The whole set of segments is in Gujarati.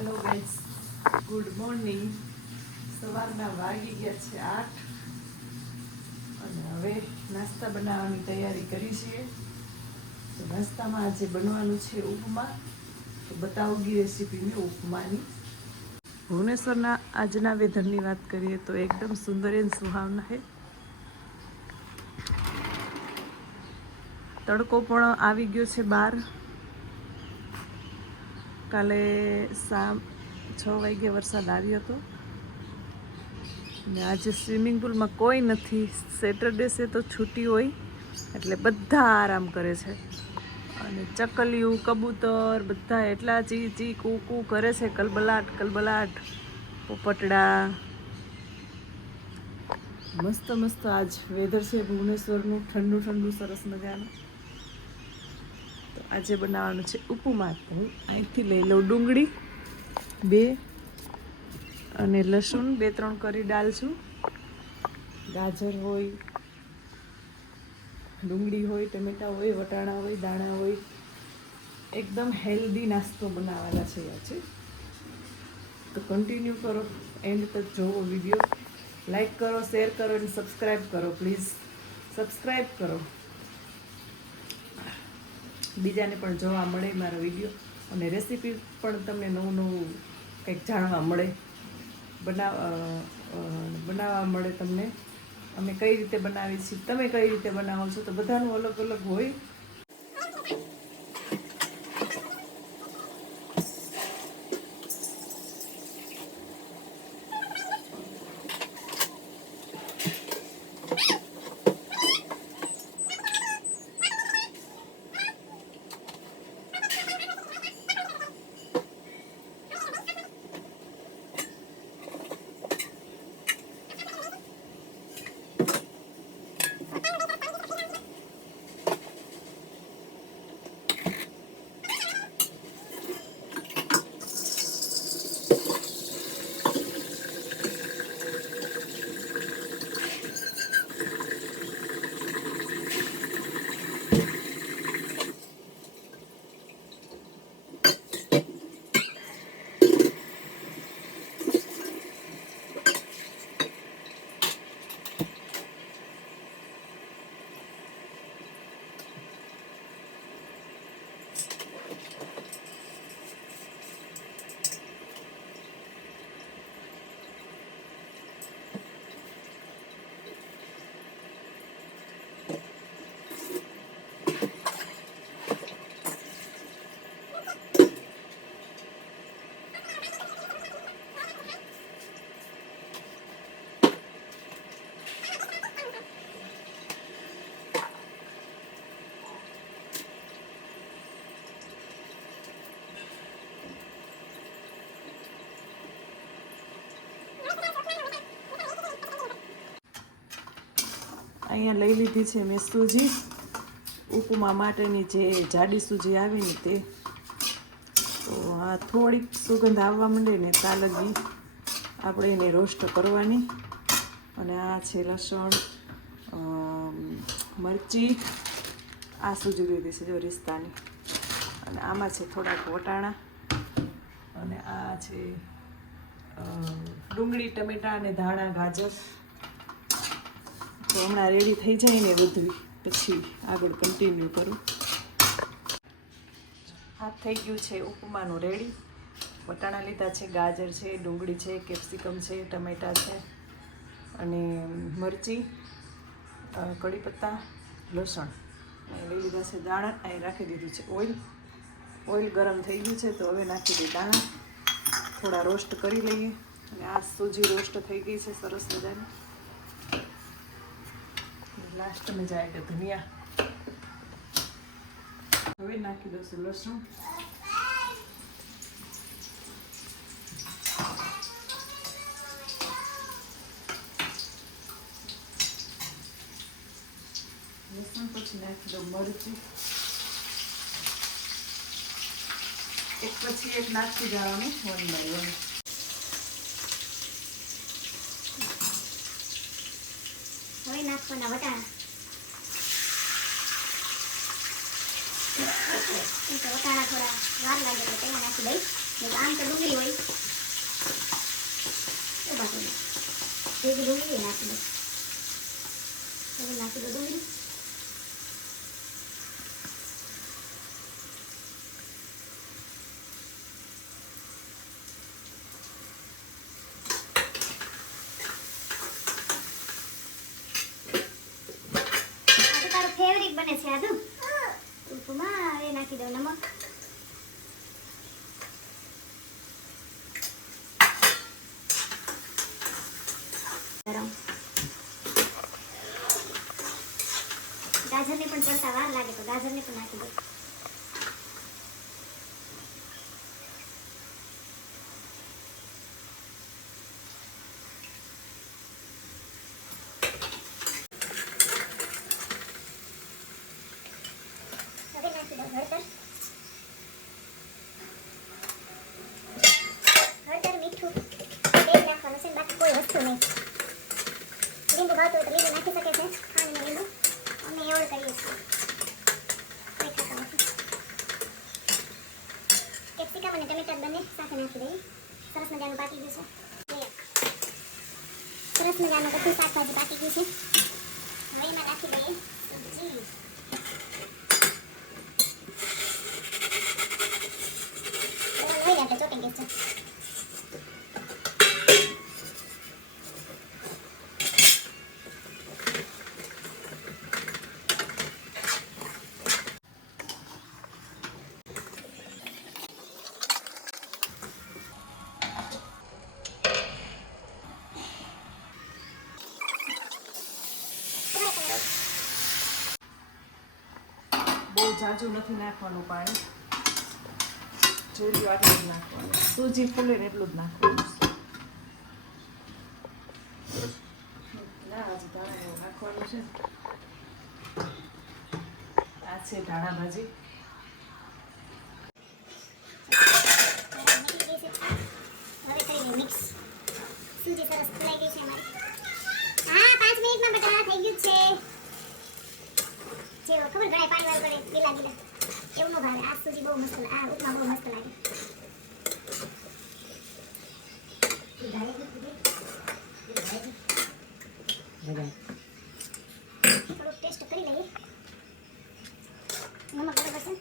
Hello guys, good morning. સવારના વાગી ગયા છે 8 અને હવે નાસ્તા બનાવવાની તૈયારી કરી છીએ. તો નાસ્તામાં આજે બનવાનું છે ઉપમા. તો બતાવોગી રેસીપી મેં ઉપમાની. ભુવનેશ્વરના આજના વેધરની વાત કરીએ તો એકદમ સુંદર એન્ડ સુહાવના છે. તડકો પણ આવી ગયો છે બહાર. કાલે 6 વાગ્યે વરસાદ આવ્યો હતો ને આજે સ્વિમિંગ પુલમાં કોઈ નથી. સેટરડે છે તો છૂટી હોય એટલે બધા આરામ કરે છે અને ચકલિયું કબૂતર બધા એટલા ચી ચી કૂ કૂ કરે છે. કલબલાટ કલબલાટ પોપટડા. મસ્ત મસ્ત આજ વેધર છે ભુવનેશ્વરનું, ઠંડુ ઠંડુ સરસ મજાનું. તો આજે બનાવવાનું છે ઉપમા. હું અહીંથી લઈ લઉં ડુંગળી 2 અને લસણ 2-3 કરી ડાલશું. ગાજર હોય, ડુંગળી હોય, ટમેટા હોય, વટાણા હોય, દાણા હોય. એકદમ હેલ્ધી નાસ્તો બનાવવાના છે આજે. તો કન્ટિન્યુ કરો, એન્ડ તક જોવો વિડીયો. લાઈક કરો, શેર કરો અને સબસ્ક્રાઈબ કરો. પ્લીઝ સબસ્ક્રાઈબ કરો, બીજાને પણ જોવા મળે મારો વિડીયો અને રેસીપી પણ તમને નવું નવું કંઈક જાણવા મળે, બનાવવા મળે તમને. અમે કઈ રીતે બનાવીએ છીએ, તમે કઈ રીતે બનાવો છો, તો બધાનું અલગ અલગ હોય. અહીંયા લઈ લીધી છે મેં સૂજી. ઉપમા માટેની જે જાડી સૂજી આવી ને તે. તો આ થોડીક સુગંધ આવવા માંડે ને ત્યાં લગી આપણે એને રોસ્ટ કરવાની. અને આ છે લસણ, મરચી. આ સૂજી લીધી છે જો રિસ્તાની. અને આમાં છે થોડાક વટાણા અને આ છે ડુંગળી, ટમેટા અને ધાણા, ગાજર. તો હમણાં રેડી થઈ જાય ને બધું પછી આગળ કન્ટિન્યુ કરું. આ થઈ ગયું છે ઉપમાનું રેડી. વટાણા લીધા છે, ગાજર છે, ડુંગળી છે, કેપ્સિકમ છે, ટમેટા છે અને મરચી, કઢી પત્તા, લસણ. અહીં લઈ લીધા છે દાણા. અહીં રાખી દીધું છે ઓઇલ. ઓઇલ ગરમ થઈ ગયું છે તો હવે નાખી દઈએ દાણા. થોડા રોસ્ટ કરી લઈએ. અને આ સૂજી રોસ્ટ થઈ ગઈ છે સરસ મજાની. લાસ્ટ में जाएगा धनिया. હવે નાખી દઉં લસણ. લસણ પછી નાખી દઉં મરચી. એક પછી એક નાખી જવાનું 1 by 1. હવે નાખવાના વટાણા. વટાણા થોડા વાર લાગે તો તેમાં નાખી દઈશ. આમ તો ડુંગળી હોય એ બાકી ભેગી ડુંગળી નાખી દો હવે નાખી દો ડુંગળી ફેવરિટ બને છે આદુ ઉપમા હવે નાખી દો નમક ગરમ ગાજરને પણ પડતા વાર લાગે તો ગાજરને પણ નાખી દો હળદર મીઠું તેલ નાખવાનું છે બાકી કોઈ વસ્તુ નહીં લીંબુ ભાવતું હોય તો લીંબુ નાખી શકે છે ખાંડ ને લીંબુ અમે એવડ કરીએ છીએ કોઈ ખાતા નથી કેપ્સિકમ અને ટમેટા બંને સાથે નાખી દઈએ સરસ મજાનું પાકી ગયું છે સરસ મજાનું બધું શાકભાજી પાકી ગયું છે હવે એમાં નાખી દઈએ સબ્જી ચોટી ગઈ છે બહુ ઝાઝું નથી નાખવાનું પાણી જોયું આટલું જ નાખવાનું સૂજી ફૂલે ને એટલું જ નાખવાનું ના હજી ધાણા એવું નાખવાનું છે આ છે ધાણા ભાજી હવે કરીને મિક્સ સૂજી સરસ ફૂલાઈ ગઈ છે અમારી હા 5 મિનિટમાં બટાકા થઈ ગયું છે જેવો ખબર ગળાય પાણી વાળું પડે ગીલા ગીલા એવું ન ભાવે આ સૂજી બહુ મસ્ત આ ઉપમા બહુ મસ્ત લાગે થોડુંક ટેસ્ટ કરી લઈએ નમક બરાબર છે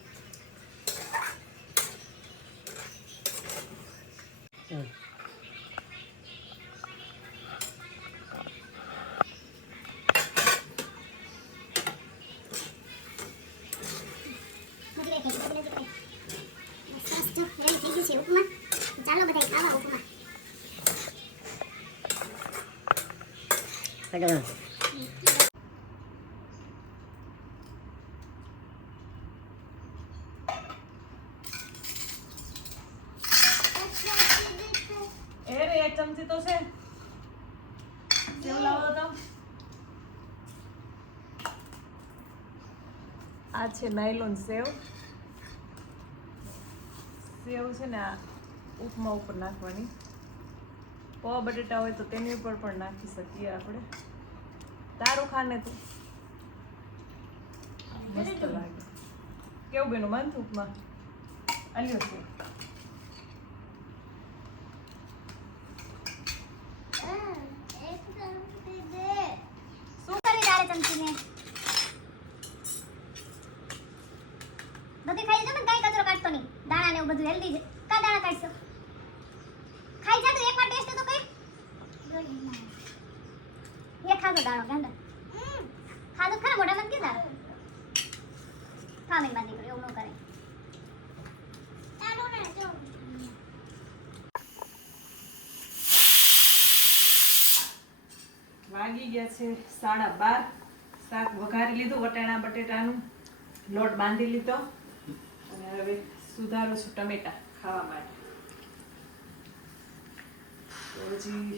ઉપમા ચાલો બધા ખાવા ઉપમા એ રે એક ચમચી તો છે સેવ લાવો તો આ છે નાયલોન સેવ સેવ છે ને આ ઉપમા ઉપર નાખવાની પૌવા બટેટા હોય તો તેની ઉપર પણ નાખી શકીએ આપણે તારું ખાને તું મસ્ત લાગે કેવું બેનું મન ઉપમા આલ્યો છે શું કરી તારે ચમચીને બધું ખાઈ જજો ને કાઈ કચરો કાઢતો નહીં દાણા ને એવું બધું હેલ્ધી છે કા દાણા કાઢશો ખાઈ જા તો એકવાર ટેસ્ટ તો કઈ એ ખાધો દાણો ગાંડા ખાધો ખરા મોઢામાં કે દાણો ખામીન માં દીકરો એવું ન કરે વાગી ગયા છે 12:30 શાક વઘારી લીધું વટાણા બટેટાનું લોટ બાંધી લીધો અને હવે સુધારું છું ટમેટા ખાવા માટે તો હજી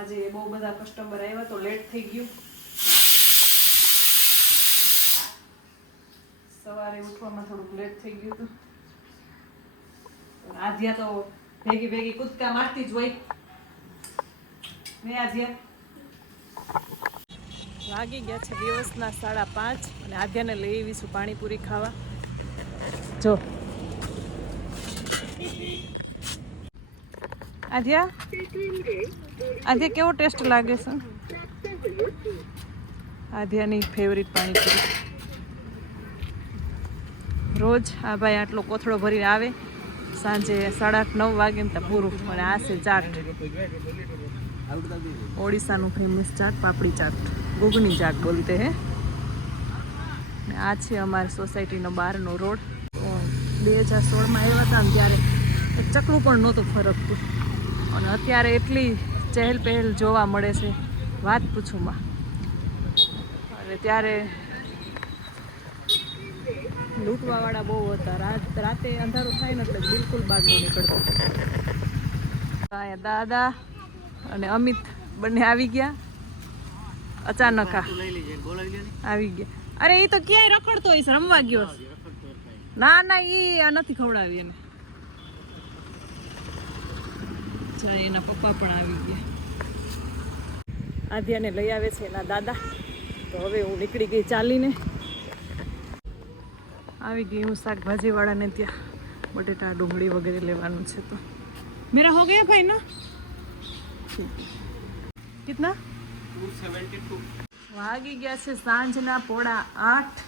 આજે બહુ બધા કસ્ટમર આવ્યા તો લેટ થઈ ગયું સવારે ઉઠવામાં થોડુંક લેટ થઈ ગયું હતું આધ્યા તો ભેગી ભેગી કૂદકા મારતી જ હોય ને આધ્યા વાગી ગયા છે દિવસના 5:30 અને આધ્યાને લઈ આવીશું પાણીપુરી ખાવા જો આધ્યા કેવો ટેસ્ટ લાગે છે? આધ્યાની ફેવરિટ પાણીપુરી. રોજ આ ભાઈ આટલો કોથળો ભરીને આવે, સાંજે 8:30-9 વાગે ને ત્યાં પૂરું. અને આ છે ચાટ, ઓડિશાનું ફેમસ ચાટ, પાપડી ચાટ, ગુગની ચાટ બોલતે હે. ને આ છે અમારી સોસાયટીનો બહારનો રોડ. 2016માં આવ્યા હતા ને ત્યારે એક ચકલું પણ નહોતું ફરકતું, અને અત્યારે એટલી ચહેલ પહેલ જોવા મળે છે, વાત પૂછુંમાં. અને ત્યારે લૂંટવાવાળા બહુ હતા. રાતે અંધારું થાય ને એટલે બિલકુલ બહાર ન નીકળતો. અહીંયા દાદા અને અમિત બંને આવી ગયા અચાનક. આવી ગયા. અરે એ તો ક્યાંય રખડતો હોય છે, રમવા ગયો. ના ના, એ નથી ખવડાવી એને. એના પપ્પા પણ આવી ગયા. આધ્યાને લઈ આવે છે એના દાદા. તો હવે હું નીકળી ગઈ ચાલીને. આવી ગઈ હું શાકભાજી વાળાને ત્યાં. બટેટા ડુંગળી વગેરે લેવાનું છે. તો મેરા હો ગયા ભાઈ ના? કિતના? 272. વાગી ગયા છે સાંજના 7:30.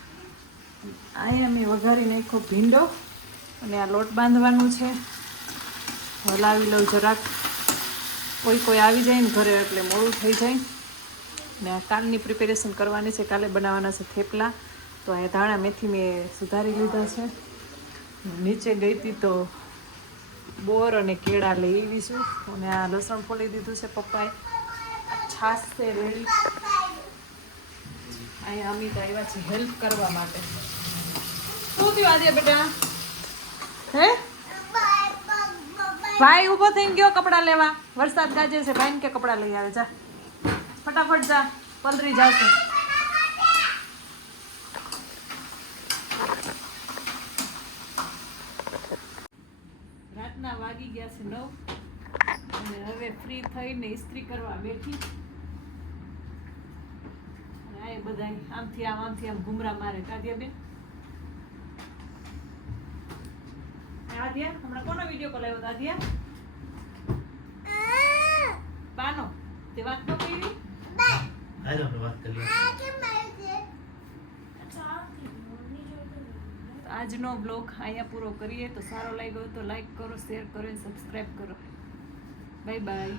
અહીંયા મેં વઘારી નાખ્યો ભીંડો અને આ લોટ બાંધવાનું છે. હલાવી લઉં જરાક. કોઈ આવી જાય ને ઘરે એટલે મોડું થઈ જાય. ને આ કાલની પ્રિપેરેશન કરવાની છે. કાલે બનાવવાના છે થેપલા. તો અહીંયા ધાણા મેથી મેં સુધારી લીધા છે. નીચે ગઈ હતી તો બોર અને કેળા લઈ આવીશું. અને આ લસણ ફોલી દીધું છે પપ્પાએ. છાશ છે રેડી. અહીંયા અમિત આવ્યા છે હેલ્પ કરવા માટે. શું થયું આજે બેટા? હે ભાઈ ઊભો થઈને ગયો કપડાં લેવા. વરસાદ ગાજે છે. ભાઈને કે કપડાં લઈ આવે. જા ફટાફટ જા, પલરી જશે. રાતના વાગી ગયા છે 9 અને હવે ફ્રી થઈને ઇસ્ત્રી કરવા બેઠી. અને આ બધા આમથી આમ ઘુમરા મારે. કાઢ્યા બેન, આધ્યા હમણાં કોનો વિડીયો કોલ આવ્યો? આધ્યા બાનો તે વાત ન કરી. આજનો બ્લોગ અહીંયા પૂરો કરીએ. તો સારો લાગ્યો તો લાઈક કરો, શેર કરો, સબસ્ક્રાઈબ કરો. Bye bye.